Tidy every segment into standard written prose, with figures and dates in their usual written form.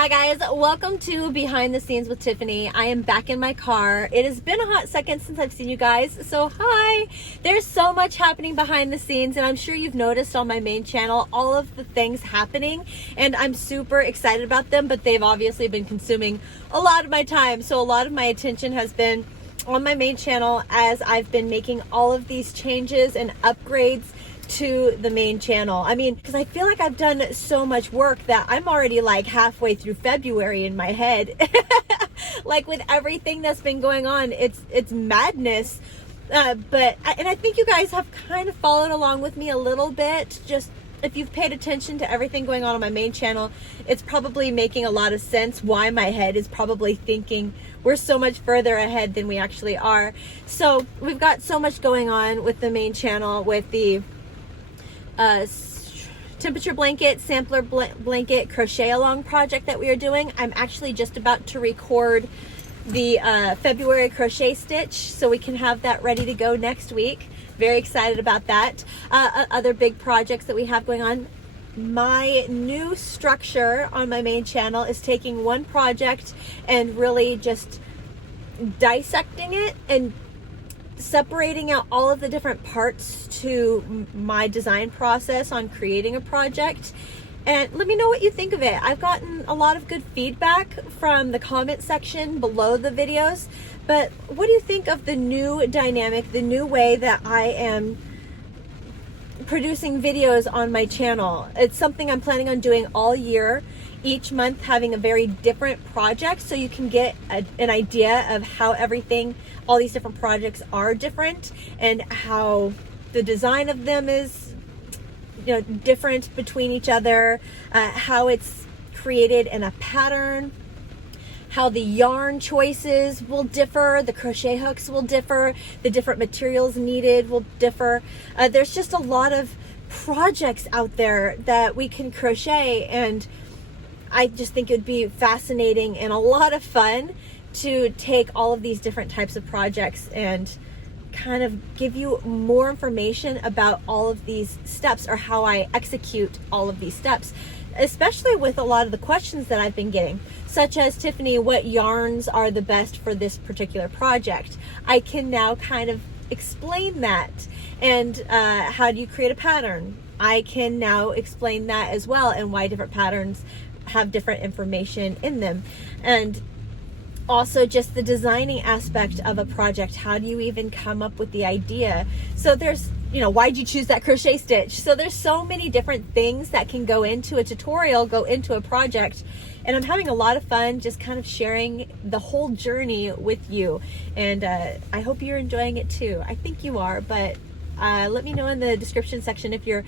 Hi guys, welcome to Behind the Scenes with Tiffany. I am back in my car. It has been a hot second since I've seen you guys, so hi! There's so much happening behind the scenes, and I'm sure you've noticed on my main channel all of the things happening, and I'm super excited about them, but they've obviously been consuming a lot of my time, so a lot of my attention has been on my main channel as I've been making all of these changes and upgrades to the main channel. I mean, because I feel like I've done so much work that I'm already like halfway through February in my head. Like with everything that's been going on, it's madness. But I think you guys have kind of followed along with me a little bit. Just if you've paid attention to everything going on my main channel, it's probably making a lot of sense why my head is probably thinking we're so much further ahead than we actually are. So we've got so much going on with the main channel, with the temperature blanket, sampler blanket crochet along project that we are doing. I'm actually just about to record the February crochet stitch so we can have that ready to go next week. Very excited about that. Other big projects that we have going on. My new structure on my main channel is taking one project and really just dissecting it and separating out all of the different parts to my design process on creating a project. And let me know what you think of it. I've gotten a lot of good feedback from the comment section below the videos, but what do you think of the new dynamic, the new way that I am producing videos on my channel? It's something I'm planning on doing all year, each month having a very different project, so you can get an idea of how everything, all these different projects are different, and how the design of them is, you know, different between each other, how it's created in a pattern, how the yarn choices will differ, the crochet hooks will differ, the different materials needed will differ. There's just a lot of projects out there that we can crochet, and I just think it would be fascinating and a lot of fun to take all of these different types of projects and kind of give you more information about all of these steps, or how I execute all of these steps, especially with a lot of the questions that I've been getting, such as, Tiffany, what yarns are the best for this particular project? I can now kind of explain that. And how do you create a pattern? I can now explain that as well, and why different patterns have different information in them. And also just the designing aspect of a project. How do you even come up with the idea? So there's, you know, why'd you choose that crochet stitch? So there's so many different things that can go into a tutorial, go into a project. And I'm having a lot of fun just kind of sharing the whole journey with you. And I hope you're enjoying it too. I think you are, but let me know in the description section if you're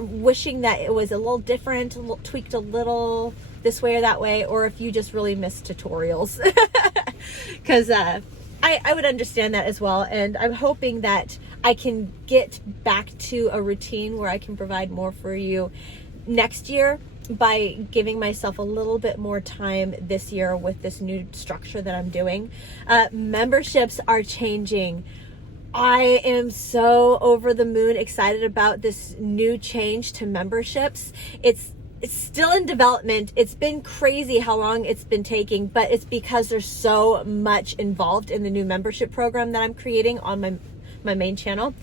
wishing that it was a little different, tweaked a little this way or that way, or if you just really miss tutorials. Because I would understand that as well, and I'm hoping that I can get back to a routine where I can provide more for you next year by giving myself a little bit more time this year with this new structure that I'm doing. Memberships are changing. I am so over the moon excited about this new change to memberships. It's still in development. It's been crazy how long it's been taking, but it's because there's so much involved in the new membership program that I'm creating on my main channel.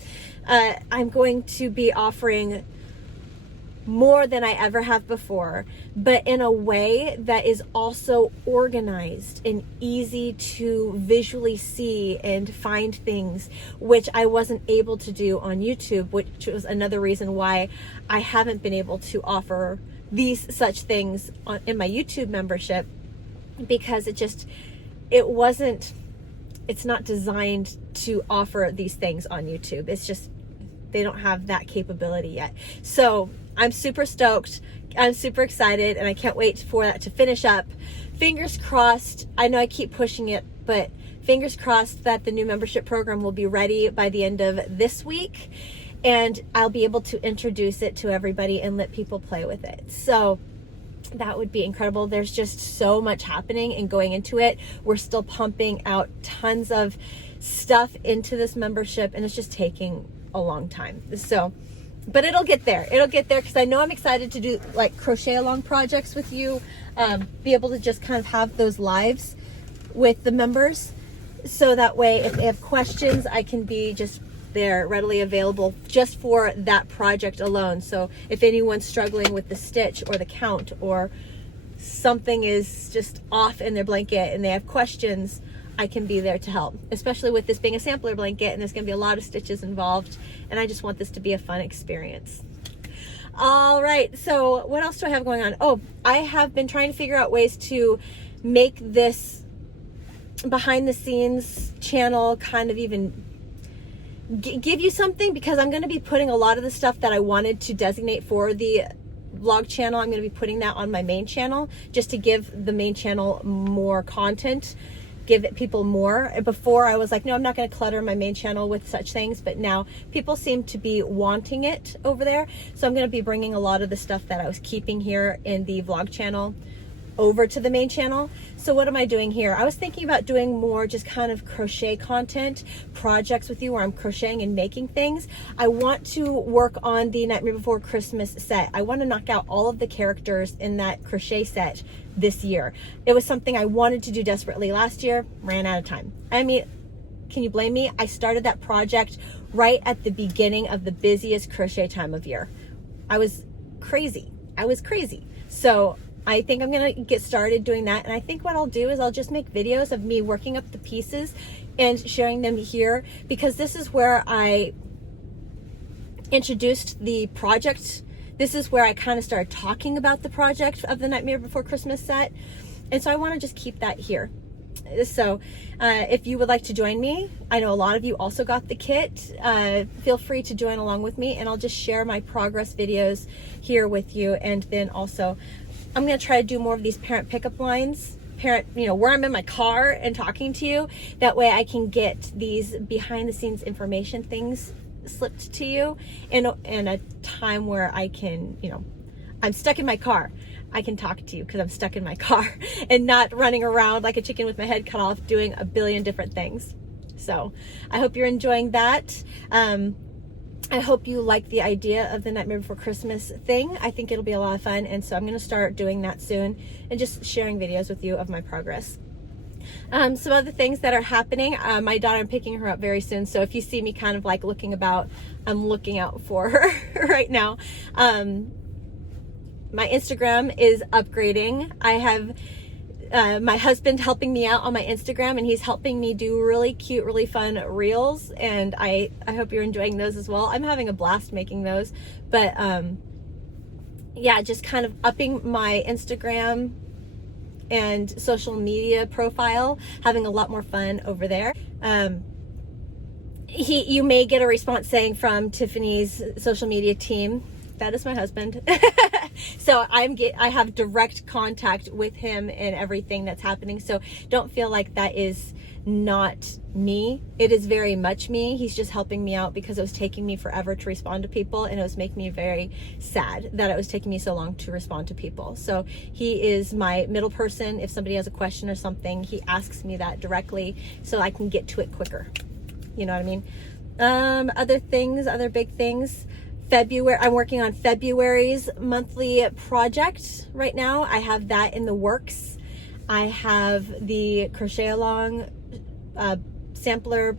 I'm going to be offering more than I ever have before, but in a way that is also organized and easy to visually see and find things, which I wasn't able to do on YouTube, which was another reason why I haven't been able to offer these such things in my YouTube membership, because it's not designed to offer these things on YouTube. It's just, they don't have that capability yet. So I'm super stoked. I'm super excited, and I can't wait for that to finish up. Fingers crossed. I know I keep pushing it, but fingers crossed that the new membership program will be ready by the end of this week, and I'll be able to introduce it to everybody and let people play with it. So that would be incredible. There's just so much happening and going into it. We're still pumping out tons of stuff into this membership, and it's just taking a long time. So but it'll get there. It'll get there because I know I'm excited to do like crochet along projects with you, be able to just kind of have those lives with the members. So that way, if they have questions, I can be just there, readily available just for that project alone. So if anyone's struggling with the stitch or the count, or something is just off in their blanket and they have questions, I can be there to help, especially with this being a sampler blanket and there's going to be a lot of stitches involved, and I just want this to be a fun experience. All right, so what else do I have going on? Oh, I have been trying to figure out ways to make this behind the scenes channel kind of even give you something, because I'm going to be putting a lot of the stuff that I wanted to designate for the vlog channel. I'm going to be putting that on my main channel just to give the main channel more content, give it people more. Before I was like, no, I'm not going to clutter my main channel with such things, but now people seem to be wanting it over there. So I'm going to be bringing a lot of the stuff that I was keeping here in the vlog channel over to the main channel. So what am I doing here? I was thinking about doing more just kind of crochet content projects with you where I'm crocheting and making things. I want to work on the Nightmare Before Christmas set. I want to knock out all of the characters in that crochet set this year. It was something I wanted to do desperately last year, ran out of time. I mean, can you blame me? I started that project right at the beginning of the busiest crochet time of year. I was crazy. So I think I'm going to get started doing that. And I think what I'll do is I'll just make videos of me working up the pieces and sharing them here, because this is where I introduced the project. This is where I kind of started talking about the project of the Nightmare Before Christmas set. And so I want to just keep that here. So if you would like to join me, I know a lot of you also got the kit, feel free to join along with me, and I'll just share my progress videos here with you. And then also I'm going to try to do more of these parent pickup lines, where I'm in my car and talking to you. That way I can get these behind the scenes information things slipped to you in a time where I can, I'm stuck in my car. I can talk to you because I'm stuck in my car and not running around like a chicken with my head cut off doing a billion different things. So I hope you're enjoying that. I hope you like the idea of the Nightmare Before Christmas thing. I think it'll be a lot of fun, and so I'm going to start doing that soon and just sharing videos with you of my progress. Some other things that are happening, my daughter, I'm picking her up very soon, so if you see me kind of like looking about, I'm looking out for her right now. My Instagram is upgrading. I have my husband helping me out on my Instagram, and he's helping me do really cute, really fun reels, and I hope you're enjoying those as well. I'm having a blast making those, but yeah, just kind of upping my Instagram and social media profile, having a lot more fun over there. You may get a response saying from Tiffany's social media team, that is my husband. So I have direct contact with him and everything that's happening. So don't feel like that is not me. It is very much me. He's just helping me out because it was taking me forever to respond to people, and it was making me very sad that it was taking me so long to respond to people. So he is my middle person. If somebody has a question or something, he asks me that directly so I can get to it quicker. You know what I mean? Other things, other big things. February, I'm working on February's monthly project right now. I have that in the works. I have the crochet along sampler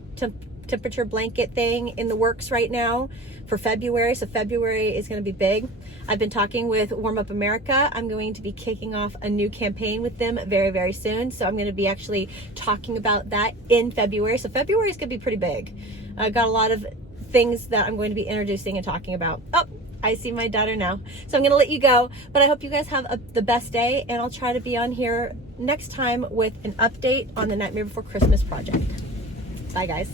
temperature blanket thing in the works right now for February. So February is going to be big. I've been talking with Warm Up America. I'm going to be kicking off a new campaign with them very, very soon. So I'm going to be actually talking about that in February. So February is going to be pretty big. I've got a lot of things that I'm going to be introducing and talking about. Oh, I see my daughter now. So I'm going to let you go, but I hope you guys have the best day, and I'll try to be on here next time with an update on the Nightmare Before Christmas project. Bye, guys.